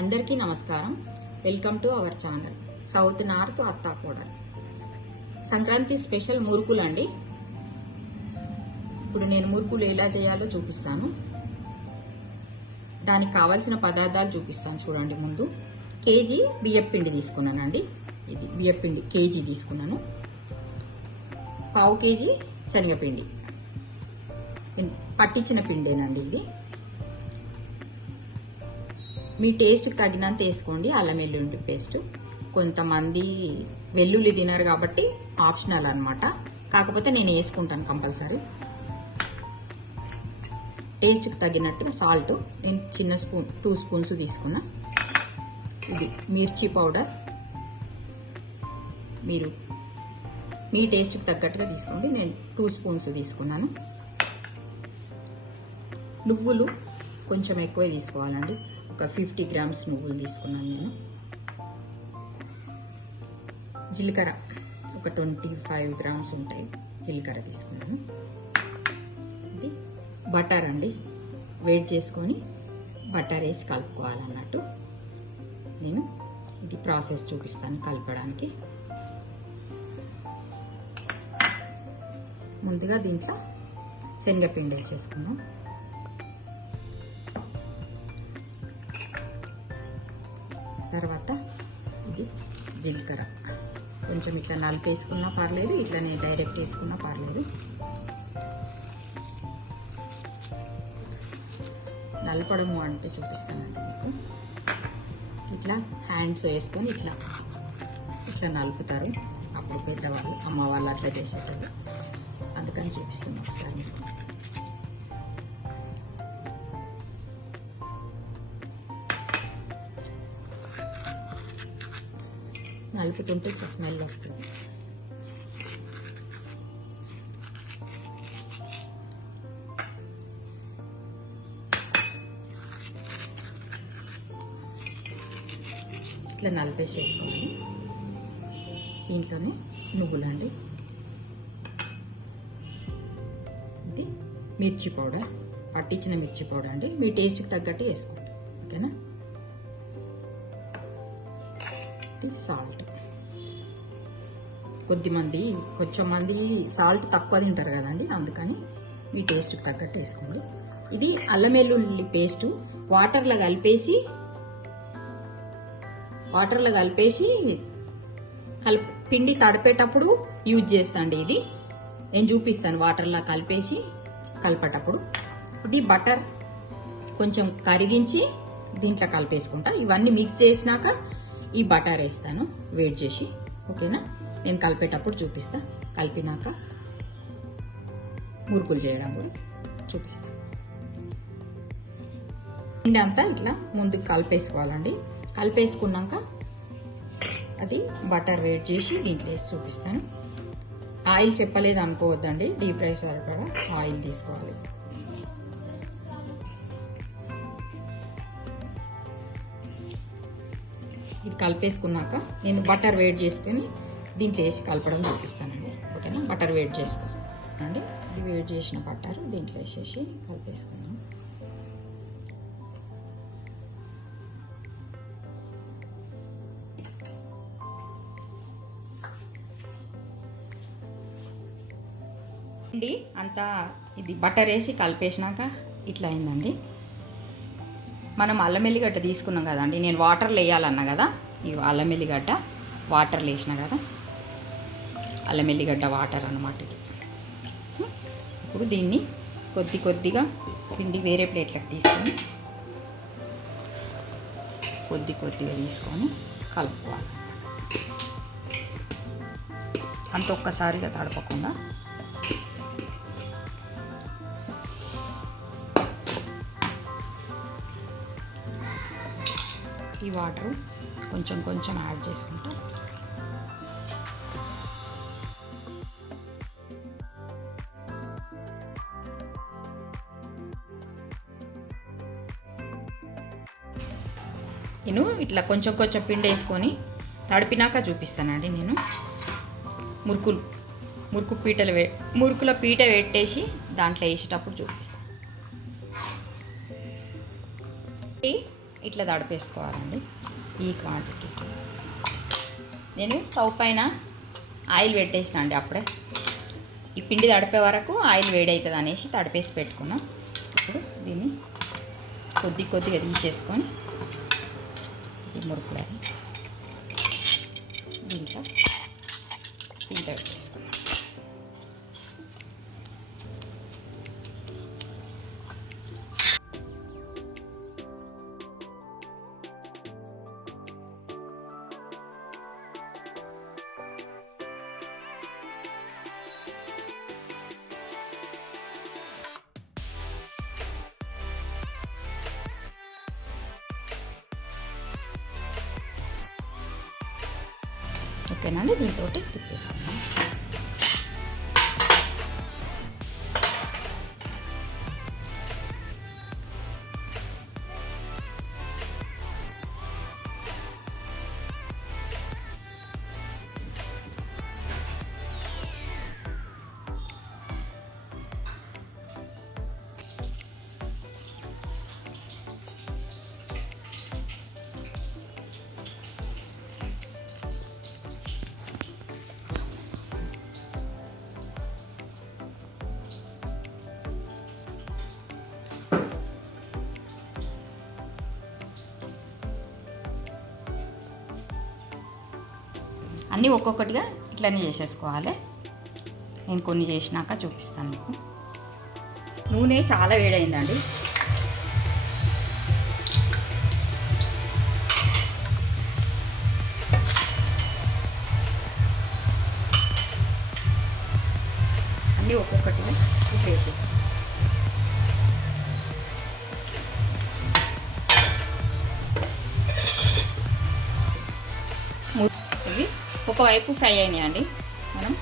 అందరికీ నమస్కారం. Welcome to our channel south north అత్తా కోడలు. సంక్రాంతి స్పెషల్ మురుకులు అండి. ఇప్పుడు నేను మురుకులు ఎలా చేయాలో చూపిస్తాను. దానికి కావాల్సిన పదార్థాలు చూపిస్తాను చూడండి. ముందు కేజీ బియ్యపిండి తీసుకున్నానండి. ఇది బియ్యపిండి కేజీ తీసుకున్నాను. పావు కేజీ శనగపిండి, పట్టించిన పిండేనండి ఇది. మీ టేస్ట్కి తగినంత వేసుకోండి. అల్లం వెల్లుల్లి పేస్ట్. కొంతమంది వెల్లుల్లి తినరు కాబట్టి ఆప్షనల్ అనమాట. కాకపోతే నేను వేసుకుంటాను కంపల్సరీ. టేస్ట్కి తగినట్టుగా సాల్ట్ నేను చిన్న స్పూన్ 2 స్పూన్స్ తీసుకున్నా. ఇది మిర్చి పౌడర్, మీరు మీ టేస్ట్కి తగ్గట్టుగా తీసుకోండి. నేను 2 స్పూన్స్ తీసుకున్నాను. నువ్వులు కొంచెం ఎక్కువ తీసుకోవాలండి. ఒక 50 గ్రామ్స్ నువ్వులు తీసుకున్నాను నేను. జీలకర్ర ఒక 25 గ్రామ్స్ ఉంటాయి, జీలకర్ర తీసుకున్నాను. ఇది బటర్ అండి. వేడి చేసుకొని బటర్ వేసి కలుపుకోవాలన్నట్టు. నేను ఇది ప్రాసెస్ చూపిస్తాను కలపడానికి. ముందుగా దీంట్లో శనగపిండి వేసేసుకుందాం. తర్వాత ఇది జీలకర్ర కొంచెం ఇట్లా నలిపేసుకున్నా పర్లేదు, ఇట్లనే డైరెక్ట్ వేసుకున్నా పర్లేదు. నలపడము అంటే చూపిస్తానండి మీకు. ఇట్లా హ్యాండ్స్ వేసుకొని ఇట్లా ఇట్లా నలుపుతారు. అప్పుడు పెద్దవాళ్ళు అమ్మ వాళ్ళు అట్లా చేసేటప్పుడు, అందుకని చూపిస్తున్నాను ఒకసారి మీకు. నలుపుతుంటే స్మెల్ వస్తుంది. ఇట్లా నలిపేసేసుకోవాలి. దీంట్లోనే నువ్వులండి. ఇది మిర్చి పౌడర్, పట్టించిన మిర్చి పౌడర్ అండి. మీ టేస్ట్కి తగ్గట్టు వేసుకోండి, ఓకేనా. సాల్ట్ కొంచెం మంది సాల్ట్ తక్కువ తింటారు కదండి, అందుకని మీ టేస్ట్కి తగ్గట్టు వేసుకోండి. ఇది అల్లం వెల్లుల్లి పేస్ట్ వాటర్లో కలిపేసి పిండి తడిపేటప్పుడు యూజ్ చేస్తాండి. ఇది నేను చూపిస్తాను వాటర్లో కలిపేసి కలిపేటప్పుడు. ఇది బటర్ కొంచెం కరిగించి దీంట్లో కలిపేసుకుంటా. ఇవన్నీ మిక్స్ చేసినాక ఈ బటర్ వేస్తాను వేడి చేసి, ఓకేనా. నేను కలిపేటప్పుడు చూపిస్తా. కలిపినాక మురుకులు చేయడం కూడా చూపిస్తా. పిండి అంతా ఇట్లా ముందుకు కలిపేసుకోవాలండి. కలిపేసుకున్నాక అది బటర్ వేడి చేసి దీంట్లో వేసి చూపిస్తాను. ఆయిల్ చెప్పలేదు అనుకోవద్దండి, డీప్ ఫ్రై సరిపడా ఆయిల్ తీసుకోవాలి. ఇది కలిపేసుకున్నాక నేను బటర్ వేడి చేసుకొని దీంట్లో వేసి కలపడం చూపిస్తానండి, ఓకేనా. బటర్ వేడి చేసుకొస్తాను అండి. ఇది వేడి చేసిన బటర్ దీంట్లో వేసేసి కలిపేసుకున్నాను. పిండి అంతా ఇది బటర్ వేసి కలిపేసినాక ఇట్లా అయిందండి. మనం అల్లం వెల్లిగడ్డ తీసుకున్నాం కదండి, నేను వాటర్లో వేయాలన్నా కదా. ఈ అల్లం వెల్లిగడ్డ వాటర్లో వేసిన కదా, అల్లం వెల్లిగడ్డ వాటర్ అన్నమాట ఇది. ఇప్పుడు దీన్ని కొద్దిగా పిండి వేరే ప్లేట్లకు తీసుకొని కొద్దిగా తీసుకొని కలుపుకోవాలి. అంత ఒక్కసారిగా తడపకుండా. ఈ వాటర్ కొంచెం యాడ్ చేసుకుంటా. నేను ఇట్లా కొంచెం పిండి వేసుకొని తడిపినాక చూపిస్తానండి. నేను మురుకుల పీట పెట్టేసి దాంట్లో వేసేటప్పుడు చూపిస్తాను. ఇట్లా తడిపేసుకోవాలండి ఈ క్వాంటిటీ. నేను స్టవ్ పైన ఆయిల్ పెట్టేసిన అండి అప్పుడే. ఈ పిండి తడిపే వరకు ఆయిల్ వేడవుతుంది అనేసి తడిపేసి పెట్టుకున్నాం. ఇప్పుడు దీన్ని కొద్దిగా తీసేసుకొని ఈ మురుకులు దీంట్లో పెట్టేసుకున్నాం. ఓకేనండి, దీంతో తిప్పేసుకున్నాం. అన్నీ ఒక్కొక్కటిగా ఇట్లనే చేసేసుకోవాలి. నేను కొన్ని చేసినాక చూపిస్తాను మీకు. నూనె చాలా వేడైందండి. అన్నీ ఒక్కొక్కటిగా ఇట్లా వేసేస్తాను. ఇవి ఒకవైపు ఫ్రై అయినాయండి, మనం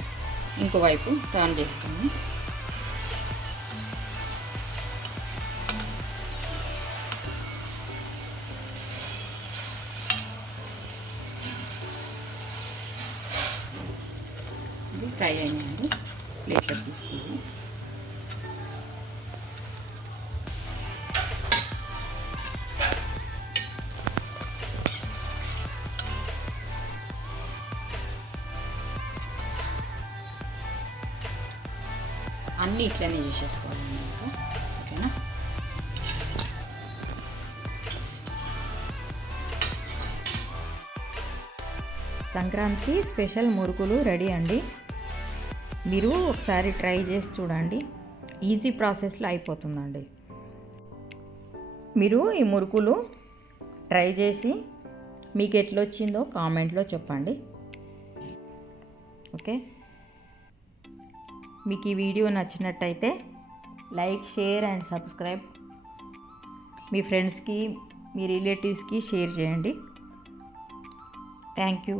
ఇంకోవైపు టర్న్ చేసుకున్నాం. ఇది ఫ్రై అయినాయండి, ప్లేట్లోకి తీసుకున్నాం. అన్నీ ఇట్లనే చేసేసుకోవాలి. ఓకేనా? సంక్రాంతి స్పెషల్ మురుకులు రెడీ అండి. మీరు ఒకసారి ట్రై చేసి చూడండి, ఈజీ ప్రాసెస్లో అయిపోతుందండి. మీరు ఈ మురుకులు ట్రై చేసి మీకు ఎట్లొచ్చిందో కామెంట్లో చెప్పండి. ఓకే, మీకు ఈ వీడియో నచ్చినట్టయితే లైక్, షేర్ అండ్ సబ్స్క్రైబ్. మీ ఫ్రెండ్స్కి, మీ రిలేటివ్స్కి షేర్ చేయండి. Thank you.